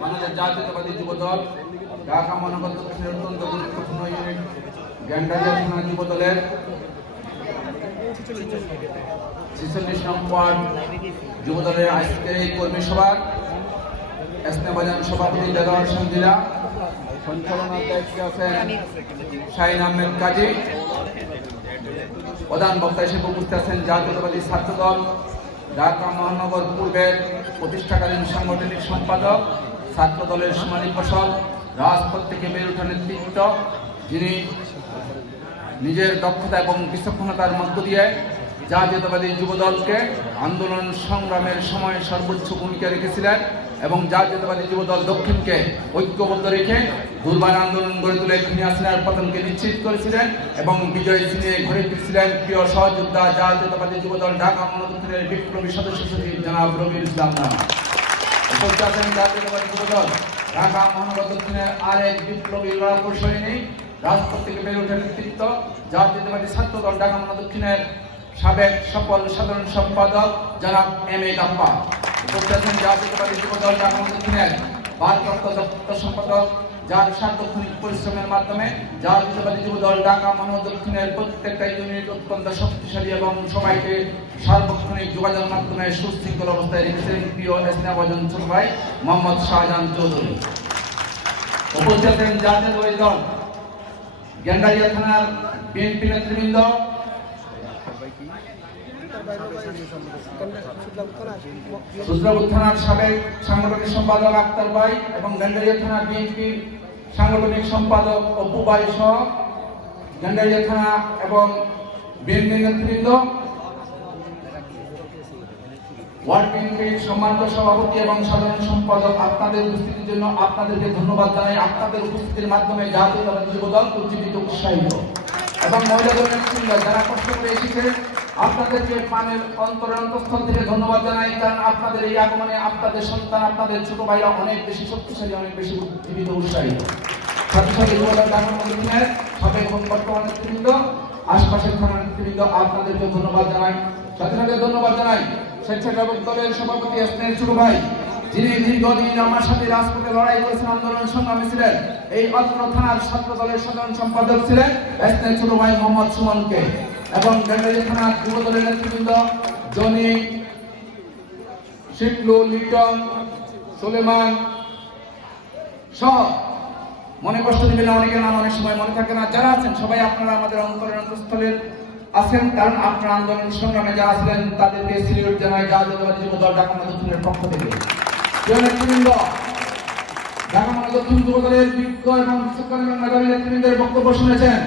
বাংলাদেশ জাতীয়তাবাদী যুব দল ঢাকা মহানগর দক্ষিণের অত্যন্ত গুরুত্বপূর্ণ ইউনিট গ্যান্ডারিয়া থানা যুব ছেচল্লিশ নম্বর যুব দলের এই কর্মী সভার সভাপতি সঞ্চালনার দায়িত্বে আছেন শাহিন আহমেদ কাজী। প্রধান বক্তা হিসেবে উপস্থিত আছেন জাতীয়তাবাদী ছাত্র দল ঢাকা মহানগর পূর্বের প্রতিষ্ঠাকালীন সাংগঠনিক সম্পাদক ছাত্র দলের সোনালী ফসল রাজপথ থেকে বের ওঠা নেতৃত্ব, যিনি নিজের দক্ষতা এবং বিচক্ষণতার মধ্য দিয়ে জাতীয়তাবাদী যুবদলকে আন্দোলন সংগ্রামের সময় সর্বোচ্চ ভূমিকা রেখেছিলেন। এবং জাতীয়তাবাদী যুব দল দক্ষিণকে ঐক্যবদ্ধ রেখে দুর্বার আন্দোলন গড়ে তুলে খুনি হাসিনার পতনকে নিশ্চিত করেছিলেন এবং বিজয় ছিনিয়ে ঘরে ফিরছিলেন প্রিয় সহযোদ্ধা জাতীয়তাবাদী যুব দল ঢাকা মনোদক্ষিণের বিপ্লবী সদস্য সচিব জনাব রবির ইসলাম নামা। আছেন জাতীয়তাবাদী যুব ঢাকা আরেক বিপ্লবী ঢাকা সাবেক সফল সাধারণ সম্পাদক জনাব এম এ দাপ্পা উপস্থিত আছেন জাতীয়তাবাদী যুব দল ঢাকা মহানগর দক্ষিণের ভারপ্রাপ্ত সম্পাদক যার সার্বক্ষণিক পরিশ্রমের মাধ্যমে জাতীয়তাবাদী যুব দল ঢাকা মহানগর দক্ষিণের প্রত্যেকটা ইউনিট অত্যন্ত শক্তিশালী এবং সবাইকে সার্বক্ষণিক যোগাযোগ মাধ্যমে সুশৃঙ্খল অবস্থায় রেখেছেন প্রিয় স্নেহভাজন ছোট ভাই মোহাম্মদ শাহজাহান চৌধুরী। উপস্থিত জাতীয়তাবাদী দল। গেন্ডারিয়া থানার বিএনপি নেতৃবৃন্দ সুজলাপুর থানার সাবেক সাংগঠনিক সম্পাদক আক্তার ভাই এবং গেন্ডারিয়া থানার বিএনপির সাংগঠনিক সম্পাদক অপু ভাই সহ গেন্ডারিয়া থানা এবং বিএনপি নেতৃবৃন্দ, ওয়ার্ড বিএনপির সম্মানিত সভাপতি এবং সাধারণ সম্পাদক আপনাদের উপস্থিতির জন্য আপনাদেরকে ধন্যবাদ জানাই। আপনাদের উপস্থিতির মাধ্যমে জাতীয়তাবাদী যুব দল উজ্জীবিত উৎসাহিত। এবং মহিলাদের নেতৃবৃন্দ, যারা কষ্ট করে এসেছে আপনাদেরকে পানের অন্তরের অন্তঃস্থল থেকে ধন্যবাদ জানাই, কারণ আপনাদের এই আগমনে আপনাদের সন্তান, আপনাদের ছোট ভাইরা অনেক বেশি শক্তিশালী, অনেক বেশি উজ্জীবিত উৎসাহিত সাথে সাথে মহানগরের সাবেক এবং বর্তমান নেতৃবৃন্দ, আশপাশের থানার নেতৃবৃন্দ আপনাদেরকে ধন্যবাদ জানাই। সাথে সাথে ধন্যবাদ জানাই স্বেচ্ছাসেবক দলের সভাপতি স্নেহ ছোট ভাই, যিনি দীর্ঘদিন আমার সাথে রাজপথে লড়াই করেছেন, আন্দোলন সংগ্রামী ছিলেন। এই অত্র থানার ছাত্র দলের সাধারণ সম্পাদক ছিলেন স্নেহ ছোট ভাই মোহাম্মদ সুমনকে। এবং গেন্ডারি থানার যুব দলের নেতৃবৃন্দ জনি, শিবলু, লিটন, সুলেমান সহ মনে কষ্ট দিবেন না অনেকের নাম অনেক সময় মনে থাকে না। যারা আছেন, সবাই আপনারা আমাদের অন্তরের অন্তঃস্থলের আছেন, কারণ আপনার আন্দোলন সংগ্রামে যারা আছেন, তাদেরকে সিলিউট জানাই জাতীয়তাবাদী যুব দল ঢাকা মহাদক্ষিণের পক্ষ থেকে। নেতৃবৃন্দ, ঢাকা মহাদক্ষিণ যুব দলের বিজ্ঞ এবং মেধাবী নেতৃবৃন্দের বক্তব্য শুনেছেন।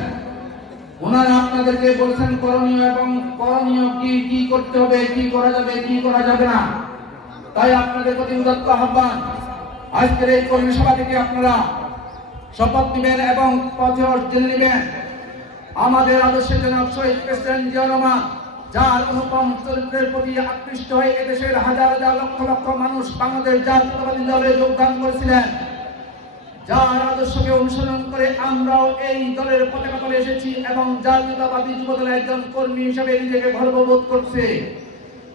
ওনারা আপনাদেরকে বলেছেন, করণীয় এবং করণীয় কি কি করতে হবে, কি করা যাবে, কি করা যাবে না। তাই আপনাদের প্রতি উদাত্ত আহ্বান। আজকের এই কর্মী সভা থেকে আপনারা শপথ নেবেন এবং পথে জেনে নেবেন। আমাদের আদর্শের জনক শহীদ প্রেসিডেন্ট জিয়া রহমান, যার অনুপম চরিত্রের প্রতি আকৃষ্ট হয়ে এদেশের হাজার হাজার লক্ষ লক্ষ মানুষ বাংলাদেশ জাতীয়তাবাদী দলে যোগদান করেছিলেন। যার আদর্শকে অনুসরণ করে আমরাও এই দলের পতাকা তলে এসেছি এবং জাতীয়তাবাদী যুব দলের একজন কর্মী হিসেবে নিজেকে গর্ববোধ করছে।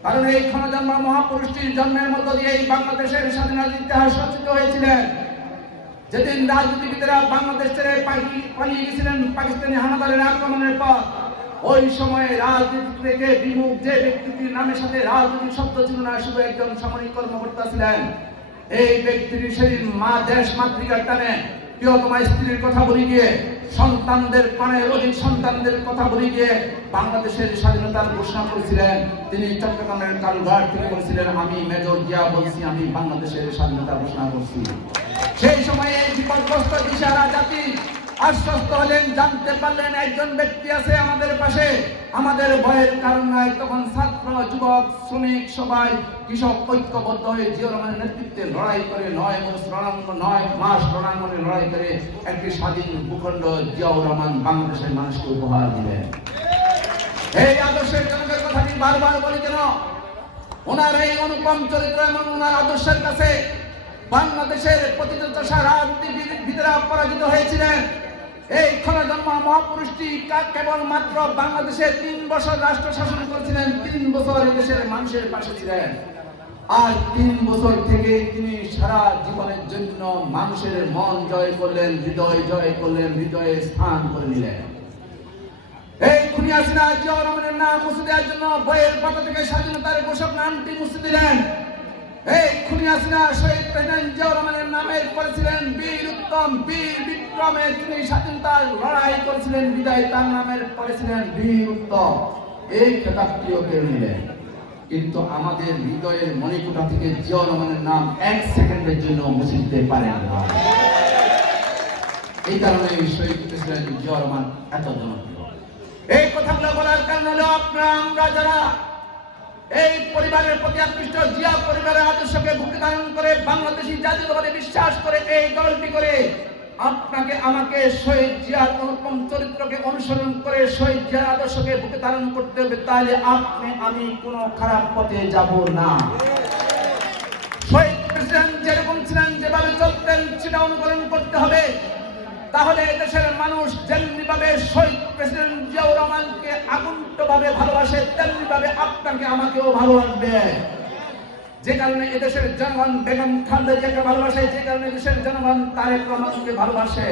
কারণ এই ক্ষণজন্ম মহাপুরুষটির জন্মের মধ্য দিয়ে এই বাংলাদেশের স্বাধীনতার ইতিহাস রচিত হয়েছিলেন। যেদিন রাজনীতিবিদেরা বাংলাদেশ ছেড়ে পালিয়ে গেছিলেন পাকিস্তানি হানাদারের আক্রমণের পর, ওই সময়ে রাজনীতি থেকে বিমুখ যে ব্যক্তিটির নামের সাথে রাজনৈতিক শব্দ ছিল না, শুধু একজন সামরিক কর্মকর্তা ছিলেন। এই ব্যক্তির সেদিন মা দেশ মাতৃকার টানে প্রিয়তমা স্ত্রীর কথা বলি গিয়ে, সন্তানদের প্রাণের অধিক সন্তানদের কথা বলি গিয়ে বাংলাদেশের স্বাধীনতার ঘোষণা করেছিলেন। তিনি চট্টগ্রামের কালুঘাট থেকে বলেছিলেন, আমি মেজর জিয়া বলছি, আমি বাংলাদেশের স্বাধীনতা ঘোষণা করছি। সেই সময়ে বিপদগ্রস্ত দিশারা জাতি আশ্বস্ত হলেন, জানতে পারলেন একজন ব্যক্তি আছে আমাদের পাশে। আমাদের ভয়ের কারণ তখন ছাত্র, যুবক, শ্রমিক সবাই কৃষক ঐক্যবদ্ধ হয়ে জিয়া রহমানের নেতৃত্বে লড়াই করে নয় রণাঙ্গ নয় মাস রণাঙ্গনে লড়াই করে একটি স্বাধীন ভূখণ্ড জিয়াউর রহমান বাংলাদেশের মানুষকে উপহার দিলেন। এই আদর্শের জনকের কথা আমি বারবার বলি কেন? ওনার এই অনুপম চরিত্র এবং ওনার আদর্শের কাছে বাংলাদেশের প্রতিযোগিতা রাজনীতিবিদেরা পরাজিত হয়েছিলেন। এই ক্ষণজন্ম মহাপুরুষটি কেবলমাত্র বাংলাদেশে তিন বছর রাষ্ট্র শাসন করেছিলেন, তিন বছর দেশের মানুষের পাশে ছিলেন। আর তিন বছর থেকে তিনি সারা জীবনের জন্য মানুষের মন জয় করলেন, হৃদয় জয় করলেন, হৃদয়ে স্থান করে নিলেন। এই খুনিয়া জিয়া রহমানের নাম জন্য বইয়ের পাতা থেকে স্বাধীনতার ঘোষক নামটি দিলেন। এই খুনিয়া সিনহা শহীদ প্রেসিডেন্ট জিয়া রহমানের নামে করেছিলেন বীর উত্তম, বীর বিক্রমে তিনি স্বাধীনতার লড়াই করেছিলেন, বিদায় তার নামের করেছিলেন বীর উত্তম। এই খেতাবটিও কেড়ে নিলেন কিন্তু আমাদের হৃদয়ের মণিকুটা থেকে জিয়া রহমানের নাম এক সেকেন্ডের জন্য মুছে দিতে পারেন না। এই কারণে শহীদ প্রেসিডেন্ট জিয়া রহমান এত জনপ্রিয়। এই কথাগুলো বলার কারণ হলো আপনারা, আমরা যারা এই পরিবারের প্রতি আকৃষ্ট জিয়া পরিবারের আদর্শকে বুকে ধারণ করে বাংলাদেশি জাতীয়তাবাদে বিশ্বাস করে এই দলটি করে, আপনাকে, আমাকে শহীদ জিয়ার অনুপম চরিত্রকে অনুসরণ করে শহীদ জিয়ার আদর্শকে বুকে ধারণ করতে হবে, তাহলে আপনি, আমি কোনো খারাপ পথে যাব না। শহীদ প্রেসিডেন্ট যেরকম ছিলেন, যেভাবে চলতেন, সেটা অনুকরণ করতে হবে। তাহলে দেশের মানুষ যেমনি ভাবে শহীদ প্রেসিডেন্ট জিয়াউর রহমানকে আগুন্ত ভাবে ভালোবাসে তেমনি ভাবে আপনাকে আমাকেও ভালোবাসবে। যে কারণে এদেশের জনগণ বেগম খালেদা জিয়াকে ভালোবাসে, যে কারণে দেশের জনগণ তারেক রহমানকে ভালোবাসে।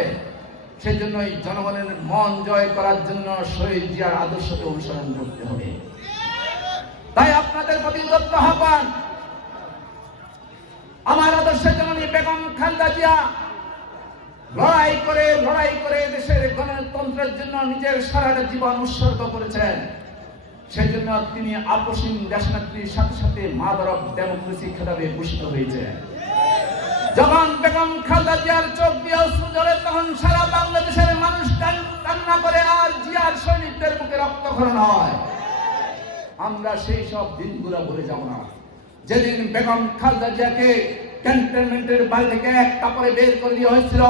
সেই জন্যই জনগণের মন জয় করার জন্য শহীদ জিয়ার আদর্শকে অনুসরণ করতে হবে। তাই আপনাদের প্রতি উদ্যত্ত আহ্বান, আমার আদর্শের জননী বেগম খালেদা জিয়া লড়াই করে লড়াই করে দেশের গণতন্ত্রের জন্য নিজের সারাটা জীবন উৎসর্গ করেছেন। সেই জন্য তিনি আপসীন দেশনেত্রীর সাথে সাথে মাদার অফ ডেমোক্রেসি খেতাবে ভূষিত হয়েছে। যখন বেগম খালেদা জিয়ার চোখ দিয়ে অশ্রু ঝরে তখন সারা বাংলাদেশের মানুষ কান- কান্না করে আর জিয়ার সৈনিকদের বুকে রক্তক্ষরণ হয়। আমরা সেই সব দিনগুলো ভুলে যাব না। যেদিন বেগম খালেদা জিয়াকে ক্যান্টনমেন্টের বাড়ি থেকে এক কাপড়ে বের করে দেওয়া হয়েছিল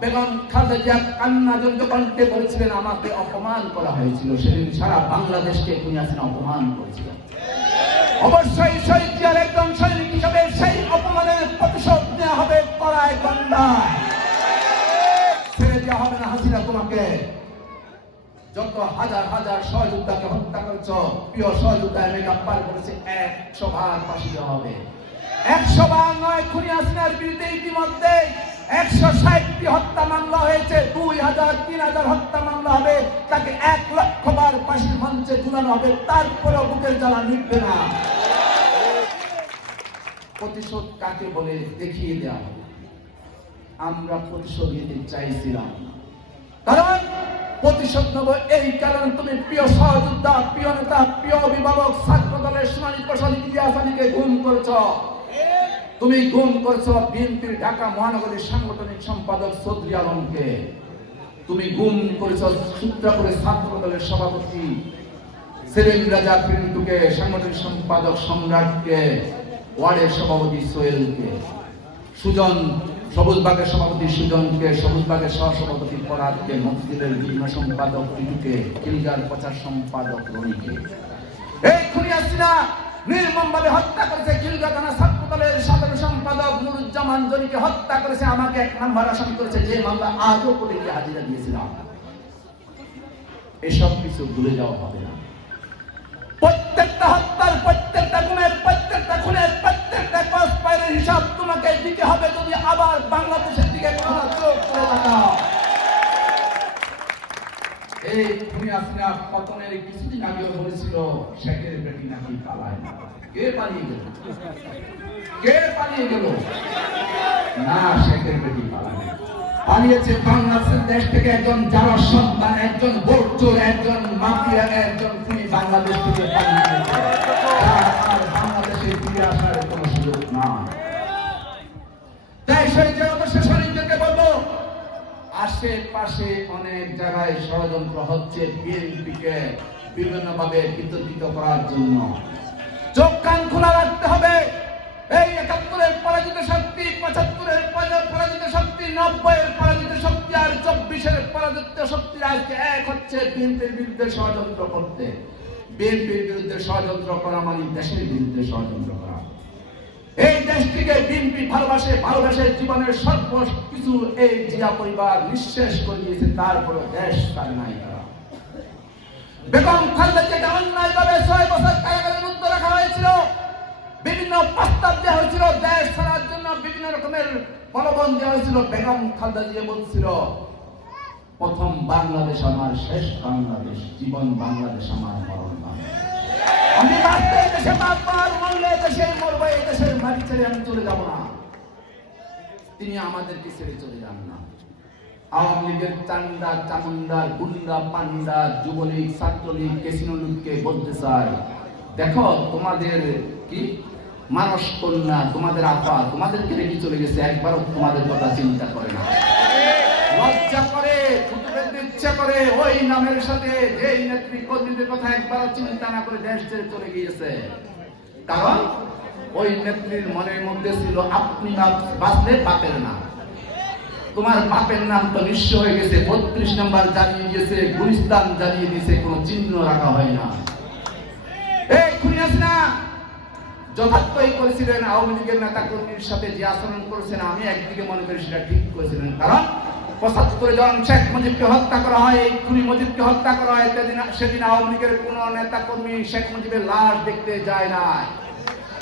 বেগম খালেদা জিয়া কান্না জন্য কণ্ঠে বলেছিলেন, আমাকে অপমান করা হয়েছিল। সেদিন সারা বাংলাদেশকে তিনি আছেন অপমান করেছিল। অবশ্যই শহীদ জিয়ার একজন সৈনিক হিসাবে সেই অপমানের প্রতিশোধ নেওয়া হবে করায় গন্ডায় ছেড়ে দেওয়া হবে না হাসিনা তোমাকে। যত হাজার হাজার সহযোদ্ধাকে হত্যা করেছ, প্রিয় সহযোদ্ধা মেকআপ পার করেছে, একশো বার ফাঁসি দেওয়া হবে। একশো বার নয়, খুনি হাসিনার বিরুদ্ধে ইতিমধ্যে একশো ষাটটি হত্যা মামলা হয়েছে, দুই হাজার, তিন হাজার হত্যা মামলা হবে, তাকে এক লক্ষ বার ফাঁসির মঞ্চে ঝুলানো হবে, তারপরেও বুকের জ্বালা নিবে না। প্রতিশোধ কাকে বলে দেখিয়ে দেওয়া আমরা প্রতিশোধ নিতে চাইছিলাম। কারণ প্রতিশোধ নেব এই কারণ তুমি প্রিয় সহযোদ্ধা, প্রিয় নেতা, প্রিয় অভিভাবক ছাত্র দলের সোনালী প্রসাদ আলীকে গুম করেছ। তুমি গুম করেছ বিএনপির ঢাকা মহানগরীর সাংগঠনিক সম্পাদক চৌধুরী আলমকে। তুমি গুম করেছ সূত্রাপুরের ছাত্র দলের সভাপতি সেলিম রাজা পিন্টুকে সাংগঠনিক সম্পাদক সম্রাটকে, ওয়ার্ডের সভাপতি সোহেলকে। সুজন সবুজবাগের সভাপতি সুজনকে সবুজবাগের সহসভাপতি পরাগকে মসজিদের বিভিন্ন সম্পাদক টিটুকে কিলগার প্রচার সম্পাদক রনিকে। এই খুনি আসিনা নির্মম ভাবে হত্যা করেছে কিলগা থানা ছাত্র দলের সাধারণ সম্পাদক নুরুজ্জামান জনিকে হত্যা করেছে, আমাকে এক নাম্বার আসামি করেছে, যে মামলা আজও করে গিয়ে হাজিরা দিয়েছিলাম। এসব কিছু ভুলে যাওয়া হবে না। প্রত্যেকটা হত্যার প্রত্যেকটা গুণের প্রত্যেকটা খুনের প্রত্যেকটা কসপাইরের হিসাব তোমাকে দিতে হবে যদি আবার বাংলাদেশের দিকে কোনো চোখ করে তাকাও এই তুমি আপনার পতনের কিছুদিন আগে বলেছিল বেটি নাকি পালায় কে পালিয়ে গেল? কে পালিয়ে গেল? না, শেখের বেটি পালায় পালিয়েছে বাংলাদেশের দেশ থেকে একজন যারা সন্তান, একজন বোর্চোর একজন মাফিয়া, একজন খুনি বাংলাদেশ থেকে পালিয়ে বাংলাদেশে ফিরে আসার কোনো সুযোগ নাই। তাই সেই যে অবশ্যই শরীরকে বলব, আশেপাশে অনেক জায়গায় ষড়যন্ত্র হচ্ছে বিএনপিকে। বিভিন্ন ভাবে বিতর্কিত করার জন্য। চোখ কান খোলা রাখতে হবে। এই একাত্তরের পরাজিত শক্তি, পঁচাত্তরের পরাজিত শক্তি, নব্বইয়ের পরাজিত শক্তি আর চব্বিশের পরাজিত শক্তি আজকে এক হচ্ছে বিএনপির বিরুদ্ধে ষড়যন্ত্র করতে। বিএনপির বিরুদ্ধে ষড়যন্ত্র করা মানে দেশের বিরুদ্ধে ষড়যন্ত্র করা। এই দেশটিকে বিএনপি ভালোবাসে ভালোবাসে জীবনের সর্ব কিছু এই জিয়া পরিবার নিঃশেষ করে দিয়েছে তারপরে দেশ তার নাই। বেগম খালেদা জিয়াকে অন্যায় ভাবে ছয় বছর কারাগারে মুক্ত রাখা হয়েছিল। বিভিন্ন প্রস্তাব দেওয়া হয়েছিল, দেশ ছাড়ার জন্য বিভিন্ন রকমের প্রলোভন দেওয়া হয়েছিল, বেগম খালদা জিয়া বলছিল, প্রথম বাংলাদেশ আমার, শেষ বাংলাদেশ, জীবন বাংলাদেশ আমার, মরণ বাংলাদেশ। আমি বাঁচতে দেশে বাঁচবো আর মরলে দেশে মরবো এই দেশের মাটি ছেড়ে আমি চলে যাব না। তিনি আমাদেরকে ছেড়ে চলে যান না। আওয়ামী লীগের চান্দা চামুন্ডা গুন্ডা, পান্ডা, যুবলীগ, ছাত্রলীগ কেসিনো লীগকে বলতে চাই। দেখো, তোমাদের কি? মানস কন্যা, তোমাদের আপা, তোমাদেরকে রেখে চলে গেছে, একবারও তোমাদের কথা চিন্তা করে না। লজ্জা করে ইচ্ছা করে, ওই নামের সাথে যেই নেত্রী কর্মীদের কথা একবারও চিন্তা না করে দেশ ছেড়ে চলে গিয়েছে। কারণ, ওই নেত্রীর মনের মধ্যে ছিল আপনি বাঁচ- বাঁচলে বাপের নাম তোমার বাপের নাম তো নিঃস্ব হয়ে গেছে, বত্রিশ নাম্বার জানিয়ে দিয়েছে, গুলিস্তান জানিয়ে দিয়েছে, কোনো চিহ্ন রাখা হয় না। এই, খুনি না? যথার্থই করেছিলেন আওয়ামী লীগের নেতা কর্মীর সাথে যে আচরণ করেছেন, আমি একদিকে মনে করি সেটা ঠিক করেছিলেন। কারণ পঁচাত্তরে যখন শেখ মুজিবকে হত্যা করা হয়, এই খুনি মুজিবকে হত্যা করা হয়, সেদিন সেদিন আওয়ামী লীগের কোন নেতা কর্মী শেখ মুজিবের লাশ দেখতে যায় না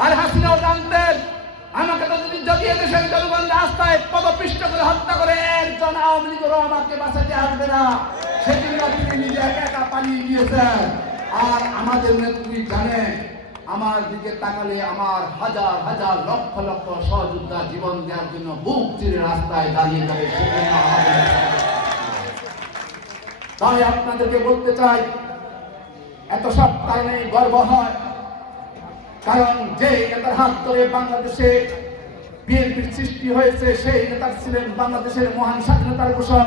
আর হাসিনাও জানতেন আমাকে তো যদি যদি এদেশের জনগণ রাস্তায় পদপিষ্ট করে হত্যা করে, একজন আওয়ামী লীগেরও আমাকে বাঁচাতে আসবে না। সেদিন তিনি নিজে একা একা পালিয়ে গিয়েছেন আর আমাদের নেত্রী জানে, আমার দিকে তাকালে আমার হাজার হাজার লক্ষ লক্ষ সহযোদ্ধা জীবন দেওয়ার জন্য বুক চিরে রাস্তায় দাঁড়িয়ে যাবে তাই আপনাদেরকে বলতে চাই, এত সব কারণে গর্ব হয়। কারণ যে নেতার হাত ধরে বাংলাদেশে বিএনপির সৃষ্টি হয়েছে, সেই নেতা ছিলেন বাংলাদেশের মহান স্বাধীনতার ঘোষক,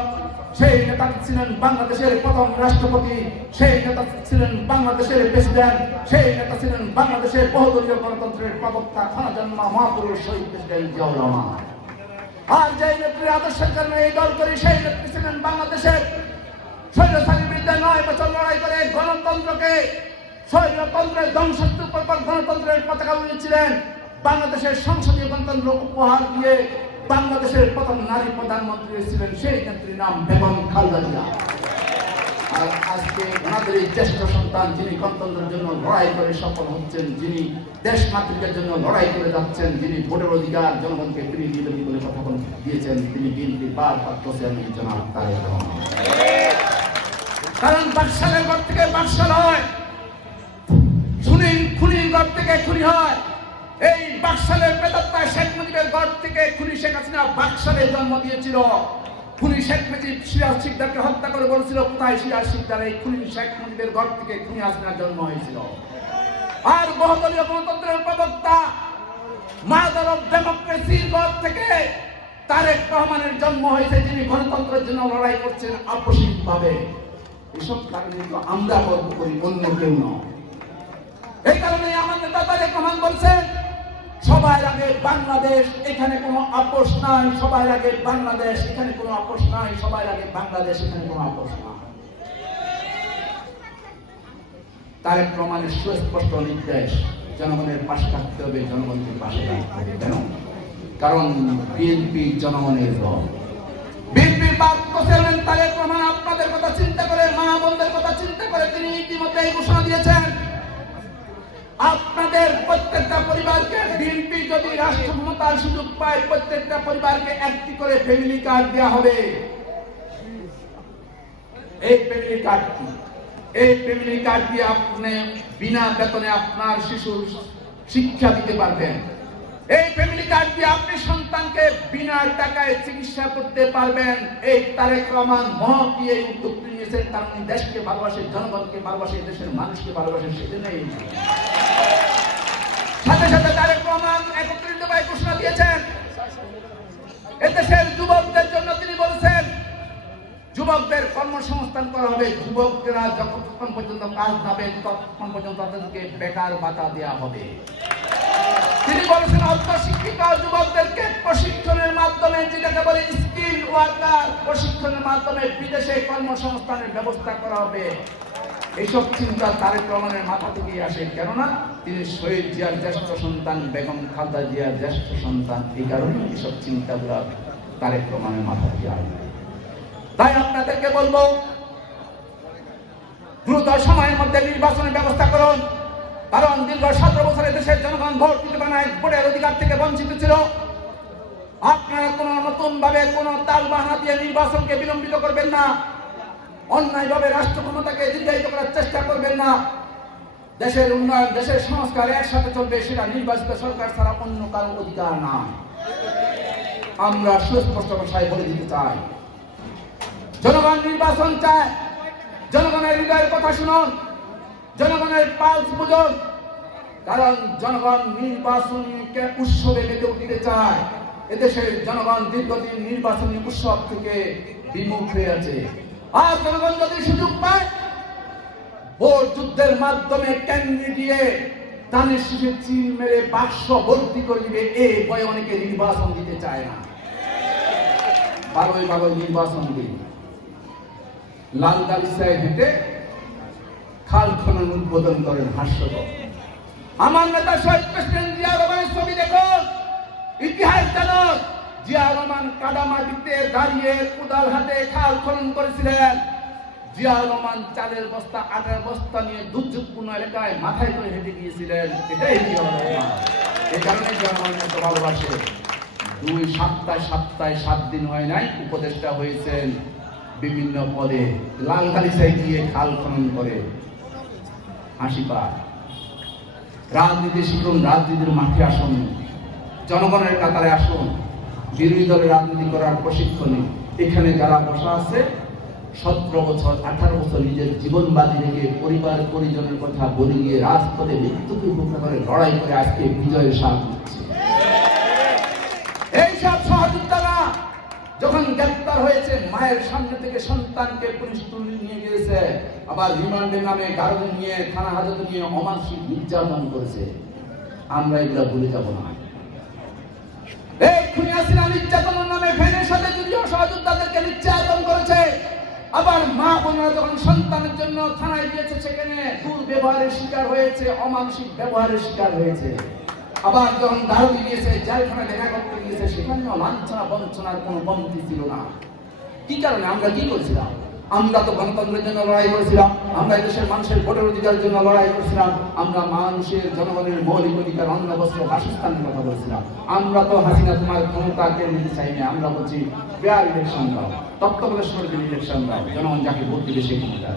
সেই নেতা ছিলেন বাংলাদেশের প্রথম রাষ্ট্রপতি, সেই নেতা ছিলেন বাংলাদেশের প্রেসিডেন্ট, সেই নেতা ছিলেন বাংলাদেশের বহুদলীয় গণতন্ত্রের প্রবক্তা, খানাজন্মা মহাপুরুষ শহীদ প্রেসিডেন্ট জিয়াউর রহমান। আর যে নেত্রীর আদর্শের কারণে এই দল করি, সেই নেত্রী ছিলেন বাংলাদেশের স্বৈরশালীর বিরুদ্ধে নয় বছর লড়াই করে গণতন্ত্রকে স্বৈরতন্ত্রের ধ্বংসস্তূপ পর গণতন্ত্রের পতাকা উড়িয়েছিলেন। বাংলাদেশের সংসদীয় গণতন্ত্র উপহার দিয়ে বাংলাদেশের প্রথম নারী প্রধানমন্ত্রী ছিলেন সেই নেত্রীর নাম বেগম খালেদা আর আজকে ওনাদের এই জ্যেষ্ঠ সন্তান যিনি গণতন্ত্রের জন্য লড়াই করে সফল হচ্ছেন, যিনি দেশ মাতৃকার জন্য লড়াই করে যাচ্ছেন, যিনি ভোটের অধিকার জনগণকে ফিরিয়ে দিবেন বলে কথা দিয়েছেন, তিনি বিএনপি বার চেয়ারম্যান জনাব তারেক রহমান। কারণ বাকশালের ঘর থেকে বাকশাল হয় খুনির ঘর থেকে খুনি হয়। এই বাকশালের প্রেতাত্মা শেখ মুজিবের ঘর থেকে খুনি শেখ হাসিনা বাকশালে জন্ম দিয়েছিল। খুনি শেখ মুজিব সিরাজ শিকদারকে হত্যা করে বলেছিল, কোথায় সিরাজ শিকদার? এই খুনি শেখ মুজিবের ঘর থেকে খুনি হাসিনার জন্ম হয়েছিল। আর বহুদলীয় গণতন্ত্রের প্রবক্তা মাদার অফ ডেমোক্রেসির ঘর থেকে তারেক রহমানের জন্ম হয়েছে, যিনি গণতন্ত্রের জন্য লড়াই করছেন আপসিক ভাবে এসব কারণে আমরা গর্ব করি, অন্য কেউ নয়। এই কারণে আমার নেতা রহমান বলছেন, সবার আগে বাংলাদেশ এখানে কোনো আপোষ নাই, সবার আগে বাংলাদেশ এখানে কোনো আপোষ নাই, সবার আগে বাংলাদেশ এখানে কোনো আপোষ নাই। তারেক রহমানের সুস্পষ্ট নির্দেশ, জনগণের পাশে থাকতে হবে জনগণকে পাশে থাকতে হবে। কেন? কারণ বিএনপি জনগণের দল। বিএনপির বাক্য চেয়ারম্যান তারেক রহমান আপনাদের কথা চিন্তা করে, মা বোনদের কথা চিন্তা করে, তিনি ইতিমধ্যে ঘোষণা দিয়েছেন আপনাদের প্রত্যেকটা পরিবারকে বিএনপি যদি রাষ্ট্র ক্ষমতার সুযোগ পায়, প্রত্যেকটা পরিবারকে একটি করে ফ্যামিলি কার্ড দেওয়া হবে। এই ফ্যামিলি কার্ডটি এই ফ্যামিলি কার্ড দিয়ে আপনি বিনা বেতনে আপনার শিশুর শিক্ষা দিতে পারবেন। এই ফ্যামিলি কার্ড দিয়ে আপনি সন্তানকে বিনা টাকায় চিকিৎসা করতে পারবেন। এই তারেক রহমান মহতি এই উদ্যোগটি নিয়েছেন। তার উনি দেশকে ভালোবাসে, জনগণকে ভালোবাসে, দেশের মানুষকে ভালোবাসে সেজন্য এই সাথে সাথে তারেক রহমান একত্রিত ঘোষণা দিয়েছেন। এদেশের যুবকদের জন্য তিনি যুবকদের কর্মসংস্থান করা হবে। যুবকরা যতক্ষণ পর্যন্ত কাজ যাবে ততক্ষণ পর্যন্ত তাদেরকে বেকার ভাতা দেওয়া হবে। তিনি বলেছেন, অল্পশিক্ষিত যুবকদেরকে প্রশিক্ষণের মাধ্যমে, যেটাকে বলে স্কিল ওয়ার্কার, প্রশিক্ষণের মাধ্যমে বিদেশে কর্মসংস্থানের ব্যবস্থা করা হবে। এইসব চিন্তা তারেক রহমানের মাথা থেকে আসে, কেননা তিনি শহীদ জিয়ার জ্যেষ্ঠ সন্তান, বেগম খালদা জিয়ার জ্যেষ্ঠ সন্তান। এই কারণে এইসব চিন্তাগুলো তারেক রহমানের মাথা থেকে আসে। তাই আপনাদেরকে বলব, দ্রুত সময়ের মধ্যে নির্বাচনের ব্যবস্থা করুন। কারণ দীর্ঘ সতেরো বছরে দেশের জনগণ ভোট দিতে বানায় ভোটের অধিকার থেকে বঞ্চিত ছিল। আপনারা কোন নতুন ভাবে কোন তাল বাহানা দিয়ে নির্বাচনকে বিলম্বিত করবেন না। অন্যায়ভাবে রাষ্ট্র ক্ষমতাকে দীর্ঘায়িত করার চেষ্টা করবেন না। দেশের উন্নয়ন, দেশের সংস্কার একসাথে চলবে, সেটা নির্বাচিত সরকার ছাড়া অন্য কারও অধিকার না আমরা সুস্পষ্ট ভাষায় বলে দিতে চাই। জনগণ নির্বাচন চায়। জনগণের হৃদয়ের কথা শুনুন। জনগণের পালস বুঝুন। কারণ জনগণ নির্বাচনকে উৎসবে মেতে উঠতে চায়। এদেশের জনগণ দীর্ঘদিন নির্বাচনী উৎসব থেকে বিমুখ হয়ে আছে। আর জনগণ যদি সুযোগ পায়, ভোট যুদ্ধের মাধ্যমে কেন্দ্রে দিয়ে ধানের শীষে চিল মেরে বাক্স ভর্তি করে দিবে এই ভয়ে অনেকে নির্বাচন দিতে চায় না। বারোই বারোই নির্বাচন দিন। লাল গালিসায় হেঁটে খাল খনন উদ্বোধন করেন হাস্যকর। আমার নেতা শহীদ প্রেসিডেন্ট জিয়া রহমানের ছবি দেখুন। ইতিহাস জানুন। জিয়া রহমান কাদামাটিতে দাঁড়িয়ে কোদাল হাতে খাল খনন করেছিলেন। জিয়া রহমান চালের বস্তা, আটার বস্তা নিয়ে দুর্যোগপূর্ণ এলাকায় মাথায় করে হেঁটে গিয়েছিলেন। এটাই জিয়া রহমান। এই কারণে জিয়া রহমান এত ভালোবাসে। দুই সপ্তাহে সপ্তাহে সাত দিন হয় নাই, উপদেষ্টা হয়েছেন। বিভিন্ন পদে লাল গালিসায় গিয়ে খাল খনন করে হাসি পায় রাজনীতি শিখুন রাজনীতির মাঠে আসুন, জনগণের কাতারে আসুন, বিরোধী দলের রাজনীতি করার প্রশিক্ষণ। এখানে যারা বসা আছে, সতেরো বছর, আঠারো বছর নিজের জীবন বাজি রেখে পরিবার পরিজনের কথা বলে গিয়ে রাজপথে মৃত্যুকে উপেক্ষা করে লড়াই করে আজকে বিজয়ের স্বাদ দিচ্ছে এইসব গ্রেপ্তার হয়েছে, মায়ের সামনে থেকে সন্তানকে পুলিশ তুলে নিয়ে গিয়েছে। আবার রিমান্ডের নামে গার্ডেন নিয়ে, থানা হাজতে নিয়ে অমানসিক নির্যাতন করেছে। আমরা এগুলো ভুলে যাব না। হাসিনা নির্যাতনের নামে সাথে নির্যাতন করেছে। আবার মা বোনেরা যখন সন্তানের জন্য থানায় গিয়েছে, সেখানে দুর্ব্যবহারের শিকার হয়েছে, অমানসিক ব্যবহারের শিকার হয়েছে। আবার যখন দারুণ গিয়েছে জেলখানা দেখা করতে গিয়েছে, সেখানেও লাঞ্ছনা বঞ্চনার কোনো বন্দি ছিল না। কি কারণে? আমরা কি করেছিলাম? আমরা তো গণতন্ত্রের জন্য লড়াই করেছিলাম, আমরা দেশের মানুষের ভোটের অধিকারের জন্য লড়াই করেছিলাম, আমরা মানুষের জনগণের মৌলিক অধিকার অন্ন বস্ত্র বাসস্থানের কথা বলছিলাম। আমরা তো হাসিনা তোমার ক্ষমতাকে নিতে চাই না আমরা বলছি ফেয়ার ইলেকশন দাও তত্ত্বাবধায়ক সরকারি ইলেকশন দাও, জনগণ যাকে ভোট দিবে সেই ক্ষমতা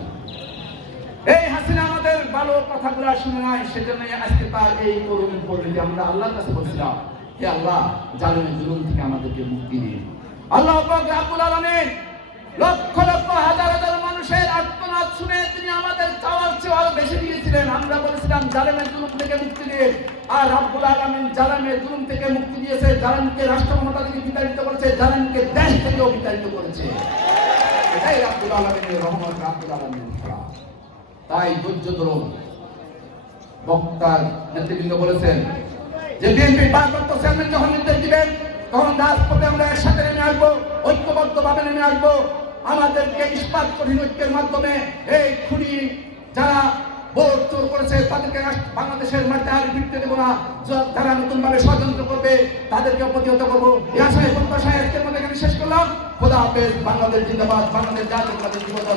এই হাসিনা আমাদের ভালো কথাগুলো শুনে নাই সেজন্য আজকে তার এই করুণ পরিণতি আমরা আল্লাহর কাছে বলছিলাম, হে আল্লাহ, জালিমের জুলুম থেকে আমাদেরকে মুক্তি দিন। আল্লাহ পাক রাব্বুল আলামিন লক্ষ লক্ষ হাজার হাজার মানুষের আত্মনাদ শুনে তিনি আমাদের চাওয়ার চেয়ে আরও বেশি দিয়েছিলেন। আমরা বলেছিলাম জালেমের জুলুম থেকে মুক্তি দিন আর রাব্বুল আলামিন জালেমের জুলুম থেকে মুক্তি দিয়েছে, জালেমকে রাষ্ট্র ক্ষমতা থেকে বিতাড়িত করেছে, জালেমকে দেশ থেকেও বিতাড়িত করেছে। এটাই রাব্বুল আলামিনের রহমত, রাব্বুল আলামিনের খেলা তাই ধৈর্য ধরুন। বক্তার নেতৃবৃন্দ বলেছেন যে বিএনপি ভারপ্রাপ্ত চেয়ারম্যান যখন নির্দেশ দিবেন তখন রাজপথে আমরা একসাথে নেমে আসব? ঐক্যবদ্ধ ভাবে নেমে আসব? আমাদেরকে ইস্পাত কঠিন ঐক্যের মাধ্যমে এই খুনি যারা ভোট চোর করেছে, তাদেরকে বাংলাদেশের মাঠে আর ফিরতে দেবো না। যারা নতুন ভাবে ষড়যন্ত্র করবে, তাদেরকে প্রতিহত করব। এই আজকের মধ্যে এখানে শেষ করলাম। খোদা হাফেজ, বাংলাদেশ জিন্দাবাদ, বাংলাদেশ জাতীয় জিন্দাবাদ।